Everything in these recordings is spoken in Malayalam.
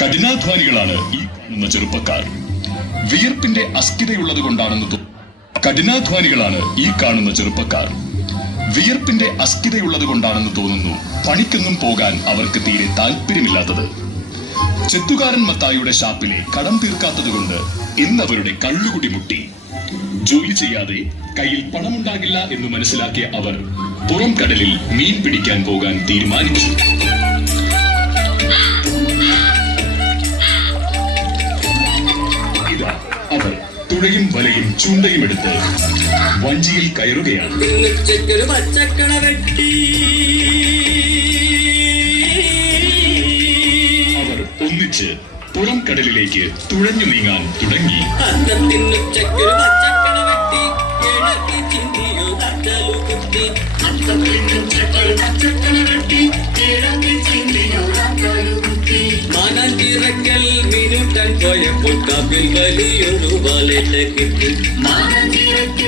കഠിനാധ്വാനികളാണ് ഈ കാണുന്ന ചെറുപ്പക്കാർ. വിയർപ്പിന്റെ അസ്ഥിരയുള്ളത് കൊണ്ടാണെന്ന് കഠിനാധ്വാനികളാണ് ഈ കാണുന്ന ചെറുപ്പക്കാർ. വിയർപ്പിന്റെ അസ്ഥിരയുള്ളത് കൊണ്ടാണെന്ന് തോന്നുന്നു പണിക്കൊന്നും പോകാൻ അവർക്ക് തീരെ താല്പര്യമില്ലാത്തത്. ചെത്തുകാരൻ മത്തായിയുടെ ഷാപ്പിലെ കടം തീർക്കാത്തത് കൊണ്ട് ഇന്നവരുടെ കള്ളുകുടി മുട്ടി. ജോലി ചെയ്യാതെ കയ്യിൽ പണമുണ്ടാകില്ല എന്ന് മനസ്സിലാക്കിയ അവർ പുറം കടലിൽ മീൻ പിടിക്കാൻ പോകാൻ തീരുമാനിച്ചു. ഇതാ അവർ തുഴയും വലയും ചൂണ്ടയും എടുത്ത് വഞ്ചിയിൽ കയറുകയാണ്. അവർ ഒന്നിച്ച് പുറം കടലിലേക്ക് തുഴഞ്ഞു നീങ്ങാൻ തുടങ്ങി.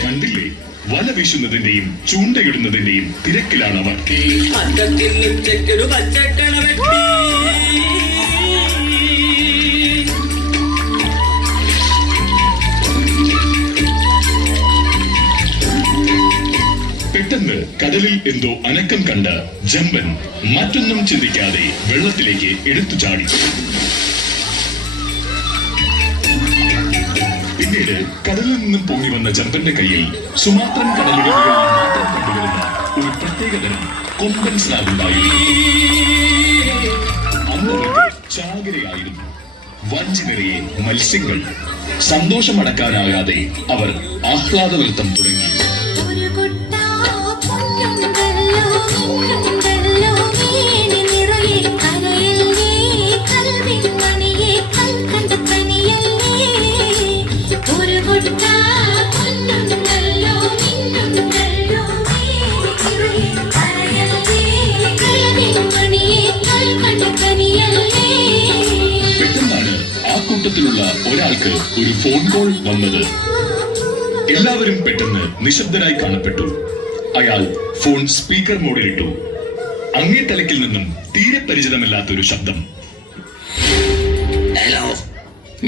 കണ്ടില്ലേ, വല വീശുന്നതിന്റെയും ചൂണ്ടയിടുന്നതിന്റെയും തിരക്കിലാണ് അവർ. പെട്ടെന്ന് കടലിൽ എന്തോ അനക്കം കണ്ട് ജമ്പൻ മറ്റൊന്നും ചിന്തിക്കാതെ വെള്ളത്തിലേക്ക് എടുത്തു ചാടി. പിന്നീട് കടലിൽ നിന്നും പൊങ്ങി വന്ന ജമ്പന്റെ കയ്യിൽ സുമാത്രൻ കടലിടുകളിൽ മാത്രം കണ്ടുവരുന്ന ഒരു പ്രത്യേകതരം കൊമ്പൻ സ്രാവുണ്ടായിരുന്നു. അന്നവർക്ക് ചാകരയായിരുന്നു. വഞ്ചി നിറയെ മത്സ്യങ്ങൾ. സന്തോഷമടക്കാനാകാതെ അവർ ആഹ്ലാദവൃത്തം തുടങ്ങി. കൂട്ടത്തിലുള്ള ഒരാൾക്ക് ഒരു ഫോൺ കോൾ വന്നത്. എല്ലാവരും പെട്ടെന്ന് നിശബ്ദരായി കാണപ്പെട്ടു. അയാൾ ഫോൺ സ്പീക്കർ മോഡിലിട്ടു. അങ്ങേ തലക്കിൽ നിന്നും തീരെ പരിചിതമല്ലാത്തൊരു ശബ്ദം. ഹലോ,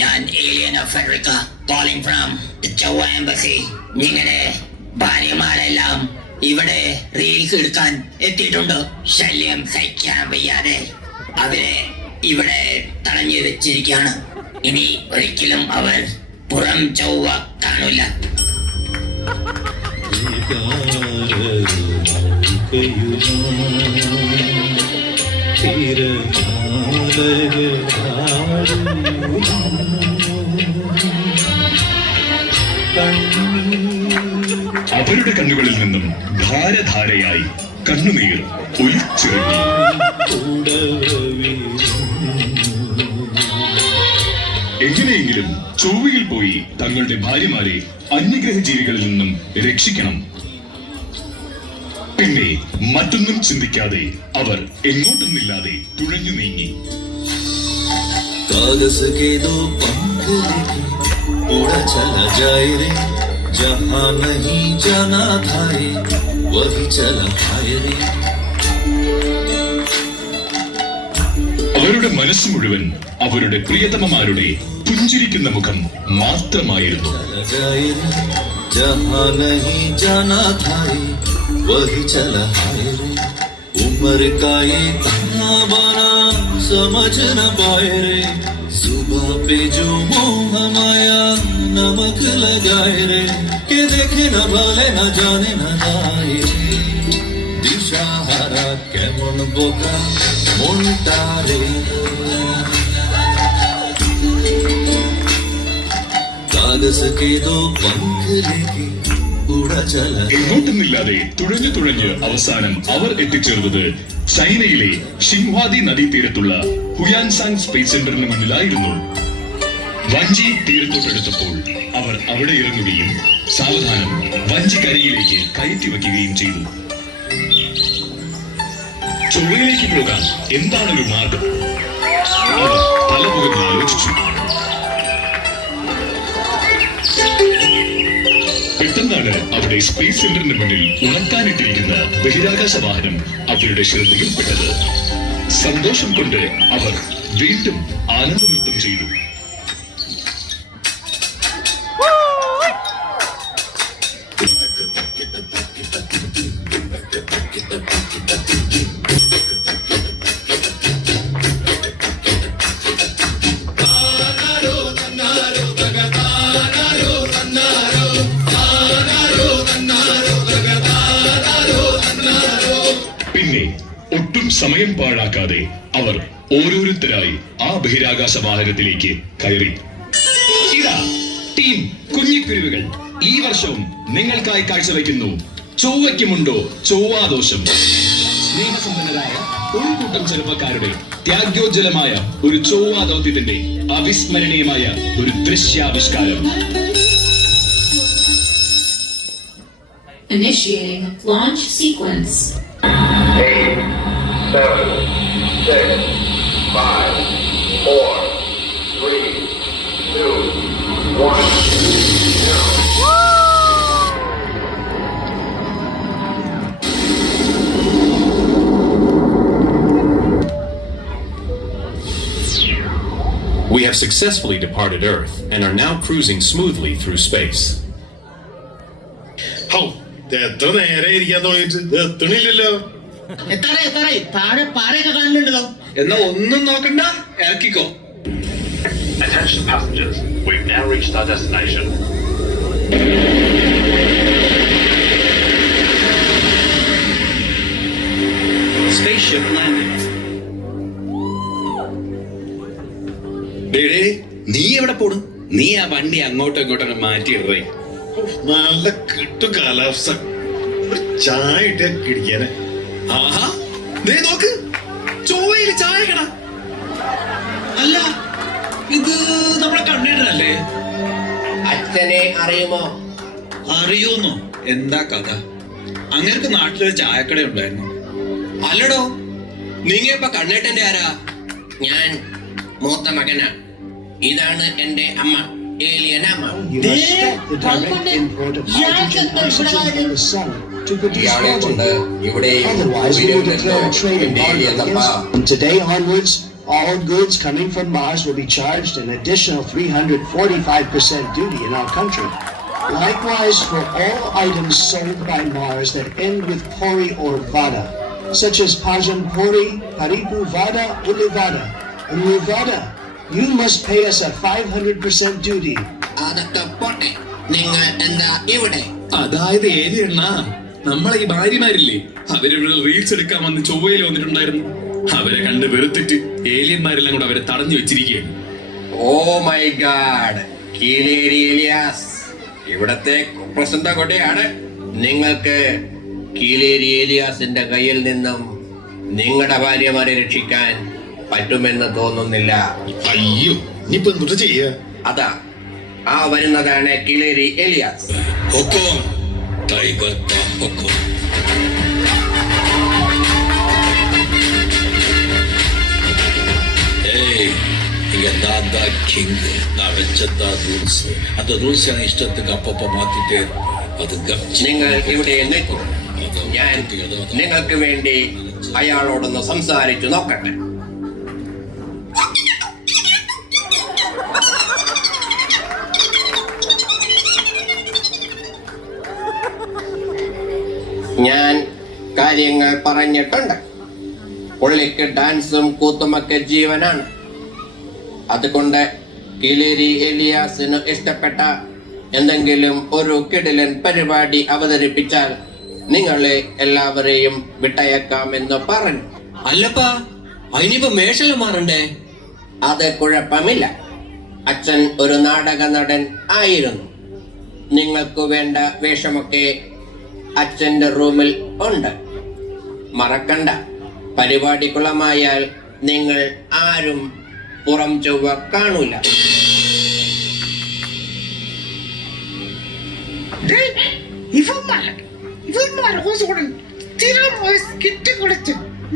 ഞാൻ ഏലിയൻ ഓഫ് അഫ്രിക്ക കോളിംഗ് ഫ്രം ചൊവ്വ എംബസി. നിങ്ങളുടെ ഭാര്യമാരെല്ലാം ഇവിടെ റീൽസ് എടുക്കാൻ എത്തിയിട്ടുണ്ട്. ശല്യം സഹിക്കാൻ വയ്യാതെ അവരെ ഇവിടെ തടഞ്ഞു വെച്ചിരിക്കുകയാണ്. ഇനി ഒരിക്കലും അവർ പുറം ചൊവ്വ കാണില്ല. അവരുടെ കണ്ണുകളിൽ നിന്നും ധാരധാരയായി കണ്ണുനീർ ഒലിച്ചിറങ്ങി. എങ്ങനെയെങ്കിലും ചൊവ്വയിൽ പോയി തങ്ങളുടെ ഭാര്യമാരെ അന്യഗ്രഹ ജീവികളിൽ നിന്നും രക്ഷിക്കണം. പിന്നെ മറ്റൊന്നും ചിന്തിക്കാതെ അവർ എങ്ങോട്ടൊന്നില്ലാതെ തുഴഞ്ഞു നീങ്ങി. അവരുടെ മനസ്സ് മുഴുവൻ അവരുടെ പ്രിയതമമാരുടെ പുഞ്ചിരിക്കുന്ന മുഖം മാത്രമായിരുന്നു. কেমন বোকা মনটারে कागज के दो पंख लेके उड़ा चला. എങ്ങോട്ടുമില്ലാതെ തുഴഞ്ഞു തുഴഞ്ഞ് അവസാനം അവർ എത്തിച്ചേർന്നത് ചൈനയിലെ ഷിൻഹ്വാദി നദീതീരത്തുള്ള ഹുയാൻസാങ് സ്പേസ് സെന്ററിന് മുന്നിലായിരുന്നു. വഞ്ചി തീരത്തോട്ടെടുത്തപ്പോൾ അവർ അവിടെ ഇറങ്ങുകയും സാവധാനം വഞ്ചി കരയിലേക്ക് കയറ്റി വയ്ക്കുകയും ചെയ്തു. ചൊവ്വയിലേക്ക് പോകാൻ എന്താണൊരു മാർഗം? അവർ തലപുകഞ്ഞ് ആലോചിച്ചു. പെട്ടെന്നാണ് അവിടെ കൂടാതെ സ്പേസ് സെന്ററിന് മുന്നിൽ ഉണക്കാനിട്ടിരിക്കുന്ന ബഹിരാകാശ വാഹനം അവരുടെ ശ്രദ്ധയിൽപ്പെട്ടത്. സന്തോഷം കൊണ്ട് അവർ വീണ്ടും ആനന്ദനൃത്തം ചെയ്തു. പിന്നെ ഒട്ടും സമയം പാഴാക്കാതെ അവർ ഓരോരുത്തരായി ആ ബഹിരാകാശ വാഹനത്തിലേക്ക് കയറി. ഇതാ ടീം കുഞ്ഞിക്കുരുവികൾ, ഈ വർഷവും നിങ്ങൾക്കായി കാഴ്ചവെക്കുന്നു ചൊവ്വയ്ക്കുമുണ്ടോ ചൊവ്വാദോഷം. സ്നേഹസമ്പന്നരായ ഒരു കൂട്ടം ചെറുപ്പക്കാരുടെ ത്യാഗോജ്വലമായ ഒരു ചൊവ്വാ ദൗത്യത്തിന്റെ അവിസ്മരണീയമായ ഒരു ദൃശ്യാവിഷ്കാരം. Initiating launch sequence. 8, 7, 6, 5, 4, 3, 2, 1, 0. We have successfully departed Earth and are now cruising smoothly through space. എത്ര നേരെ ഇരിക്കാൻ തുടങ്ങിയിട്ട് എത്തണില്ലല്ലോ. താഴെ പാറയൊക്കെ കാണുന്നുണ്ടല്ലോ. എന്നാ ഒന്നും നോക്കണ്ട, ഇറക്കിക്കോ. Attention passengers, we've now reached our destination. Spaceship landing. നീ എവിടെ പോണു? നീ ആ വണ്ടി അങ്ങോട്ടും ഇങ്ങോട്ടും മാറ്റിയിടേ. നല്ല കിട്ടു കാലാവസ്ഥ, ഒരു ചായ ഇട്ട് കിടിക്കാന്. ആഹാ, ദേ നോക്ക്, ചൊവ്വയില് ചായ കട. അല്ല, ഇത് നമ്മളെ കണ്ണേട്ടനല്ലേ? അച്ഛനെ അറിയുമോ? അറിയോന്നോ? എന്താ കഥ? അങ്ങനക്ക് നാട്ടിലൊരു ചായക്കട ഉണ്ടായിരുന്നു. അല്ലടോ, നീങ്ങ ഇപ്പൊ കണ്ണേട്ടന്റെ ആരാ? ഞാൻ മൂത്ത മകനാ. ഇതാണ് എന്റെ അമ്മ, ഏലിയൻ അമ്മ. ഇയാളെ കൊണ്ട് ഇവിടെയും ഉയരുന്നല്ലോ എന്റെ ഏലിയനപ്പ. From today onwards, all goods coming from Mars will be charged an additional 345% duty in our country. Likewise, for all items sold by Mars that end with Pori or Vada, such as Pajan Pori, Paripu Vada, Ulivada, and Luvada, you must pay us a 500% duty. അതൊക്കെ പോട്ടെ, നിങ്ങൾ എന്താ ഇവിടെ? അതായത് ഏലിയണ്ണ, നമ്മളെ ഈ ഭാര്യമാരില്ലേ, അവരിവിടെ റീൽസ് എടുക്കാൻ വന്ന് ചൊവ്വയിൽ വന്നിട്ടുണ്ടായിരുന്നു. അവരെ കണ്ട് വെറുത്തിട്ട് ഏലിയന്മാരെല്ലാം കൂടെ അവരെ തടഞ്ഞു വെച്ചിരിക്കുകയാണ്. Oh my god, Keeleri alias ഇവിടത്തെ കുപ്രസിദ്ധ കൊടയാണ്. നിങ്ങൾക്ക് കീലേരി ഏലിയാസിന്റെ കയ്യിൽ നിന്നും നിങ്ങളുടെ ഭാര്യമാരെ രക്ഷിക്കാൻ പറ്റുമെന്ന് തോന്നുന്നില്ല. അയ്യോ, ഇനിയിപ്പോ എന്തൊട്ട് ചെയ്യാ? അതാ ആ വരുന്നതാണ് കീലേരി ഏലിയാസ്. இங்க நான் தான் கிங். நான் வச்சதான் ரூல்ஸ். அந்த ரூல்ஸ் என் இஷ்டத்துக்கு அப்பப்ப மாத்திட்டே அது നിങ്ങൾ ഇവിടെ നിൽക്കും, ഞാൻ നിങ്ങൾക്ക് വേണ്ടി അയാളോടൊന്ന് സംസാരിച്ചു നോക്കട്ടെ. ഞാൻ കാര്യങ്ങൾ പറഞ്ഞിട്ടുണ്ട്. പുള്ളിക്ക് ഡാൻസും കൂത്തുമൊക്കെ ജീവനാണ്. അതുകൊണ്ട് കീലേരി ഏലിയാസിന് ഇഷ്ടപ്പെട്ട എന്തെങ്കിലും ഒരു കിടിലൻ പരിപാടി അവതരിപ്പിച്ചാൽ നിങ്ങളെ എല്ലാവരെയും വിട്ടയക്കാമെന്ന് പറഞ്ഞു. അല്ലപ്പാ, അതിനിപ്പോ മേഷെല്ലാം മാറണ്ടേ? അത് കുഴപ്പമില്ല. അച്ഛൻ ഒരു നാടക നടൻ ആയിരുന്നു. നിങ്ങൾക്ക് വേണ്ട വേഷമൊക്കെ അച്ഛന്റെ റൂമിൽ ഉണ്ട്. മറക്കണ്ട, പരിപാടി കുളമായാൽ നിങ്ങൾ ആരും പുറം ചൊവ്വ കാണൂല.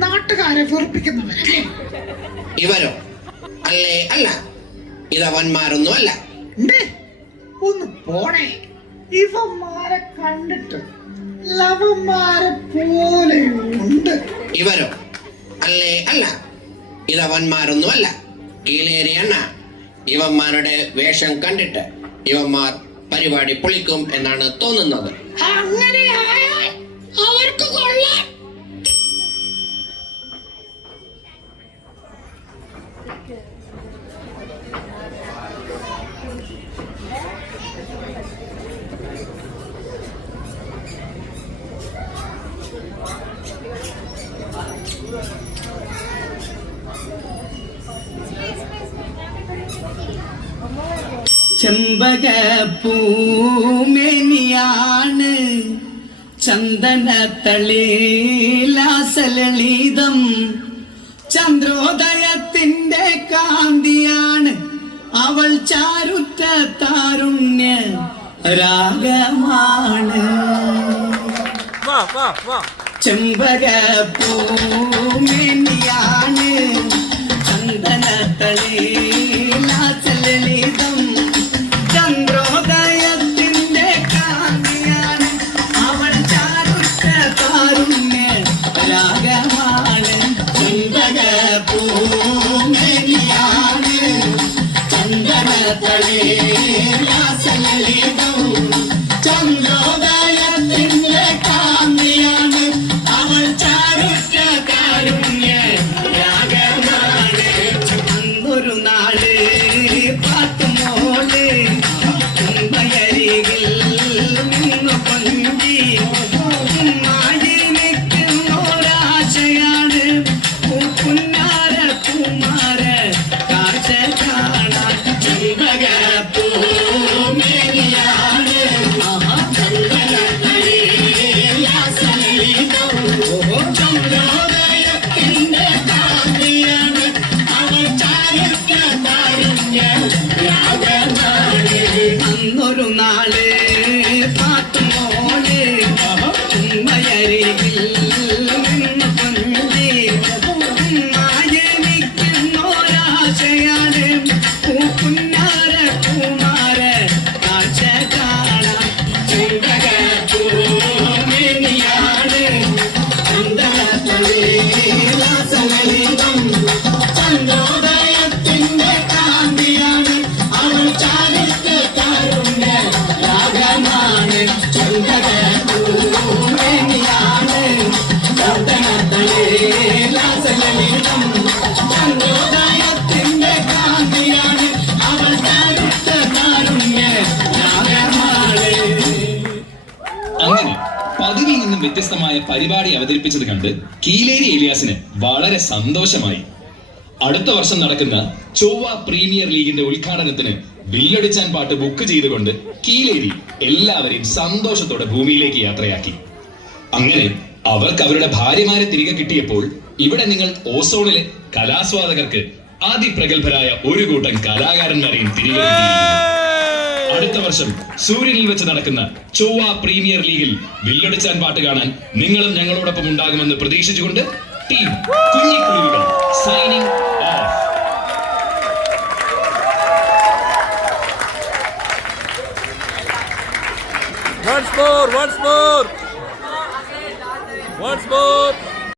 നാട്ടുകാരെ വെറുപ്പിക്കുന്നവരല്ലേ ഇവരോ? അല്ലേ? അല്ല, ഇതവന്മാരൊന്നും അല്ല. ഒന്ന് പോണേ. ഇവന്മാരെ കണ്ടിട്ട് ലവന്മാരെ പോലെയുണ്ട്. ഇവരോ? അല്ലേ അല്ല, ഇതവന്മാരൊന്നുമല്ല, കീലേരിയണ്ണ. ഇവന്മാരുടെ വേഷം കണ്ടിട്ട് ഇവന്മാർ പരിപാടി പൊളിക്കും എന്നാണ് തോന്നുന്നത്. അങ്ങനെയായാൽ അവർക്ക് കൊള്ളാം. ചെമ്പകപ്പൂമേനിയാണ് ചന്ദനത്തളിലാസലളിതം, ചന്ദ്രോദയത്തിന്റെ കാന്തിയാണ് അവൾ, ചാരുറ്റ താരുണ്യ രാഗമാണ്. ചെമ്പകപ്പൂമേനിയാണ് ചന്ദനത്തളിലാസലളിതം, ചന്ദ്രോദയത്തിന്റെ കാന്തിയാണ് അവൾ, ചാരുറ്റ താരുണ്യ രാഗമാണ്. ചെമ്പകപ്പൂമേനിയാണ് ചന്ദനത്തളിലാസലളിതം, ചന്ദ്രോദയത്തിന്റെ കാന്തിയാണ് അവൾ, ചാരുറ്റ താരുണ്യ രാഗമാണ്. അന്നൊരു നാള് പാത്തുമോള് കുമ്പയരികിൽ നിന്നു കൊഞ്ചി ഉമ്മായി നിൽക്കുന്നൊരാശയാണ്, പുന്നാര കുമാര കാഴ്ച കാണാൻ. ചെമ്പകപ്പൂമേനിയാണ് ചന്ദനത്തളിലാസലളിതം, ചന്ദ്രോദയത്തിന്റെ കാന്തിയാണ് അവൾ, ചാരുറ്റ താരുണ്യ രാഗമാണ്. അന്നൊരു നാള് പാത്തുമോള് ഉമ്മയരികിൽ നിന്ന് കൊഞ്ചി ഉമ്മായി നിൽക്കുന്നൊരാശയാണ്, പുന്നാര കുമാര കാഴ്ച കാണാൻ. ചെമ്പകപ്പൂമേനിയാണ് ചന്ദനത്തളിലാസലളിതം, ചന്ദ്രോദയത്തിന്റെ കാന്തിയാണ് അവൾ, ചാരുറ്റ താരുണ്യ രാഗമാണ്. ചെമ്പകപ്പൂമേനിയാണ് ചന്ദനത്തളിലാസലളിതം, ചന്ദ്രോദയത്തിന്റെ കാന്തിയാണ് അവൾ, ചാരുറ്റ താരുണ്യ രാഗമാണ്. അങ്ങനെ പതിവിൽ നിന്നും വ്യത്യസ്തമായ പരിപാടി അവതരിപ്പിച്ചത് കണ്ട് കീലേരി ഏലിയാസിന് വളരെ സന്തോഷമായി. അടുത്ത വർഷം നടക്കുന്ന ചൊവ്വ പ്രീമിയർ ലീഗിന്റെ ഉദ്ഘാടനത്തിന് ബില്ലടിച്ചാൻ പാട്ട് ബുക്ക് ചെയ്തുകൊണ്ട് കീലേരി എല്ലാവരെയും സന്തോഷത്തോടെ ഭൂമിയിലേക്ക് യാത്രയാക്കി. അങ്ങനെ അവർക്ക് അവരുടെ ഭാര്യമാരെ തിരികെ കിട്ടിയപ്പോൾ ഇവിടെ നിങ്ങൾ ഓസോണിലെ കലാസ്വാദകർക്ക് അതിപ്രഗത്ഭരായ ഒരു കൂട്ടം കലാകാരന്മാരെയും തിരികെ കിട്ടിയിരിക്കുന്നു. അടുത്ത വർഷം സൂര്യനിൽ വെച്ച് നടക്കുന്ന ചൊവ്വ പ്രീമിയർ ലീഗിൽ വില്ലടിച്ചാൻ പാട്ട് കാണാൻ നിങ്ങളും ഞങ്ങളോടൊപ്പം ഉണ്ടാകുമെന്ന് പ്രതീക്ഷിച്ചുകൊണ്ട് ടീം കുഞ്ഞിക്കുരുവികൾ സൈനിങ് ഓഫ്. Once more.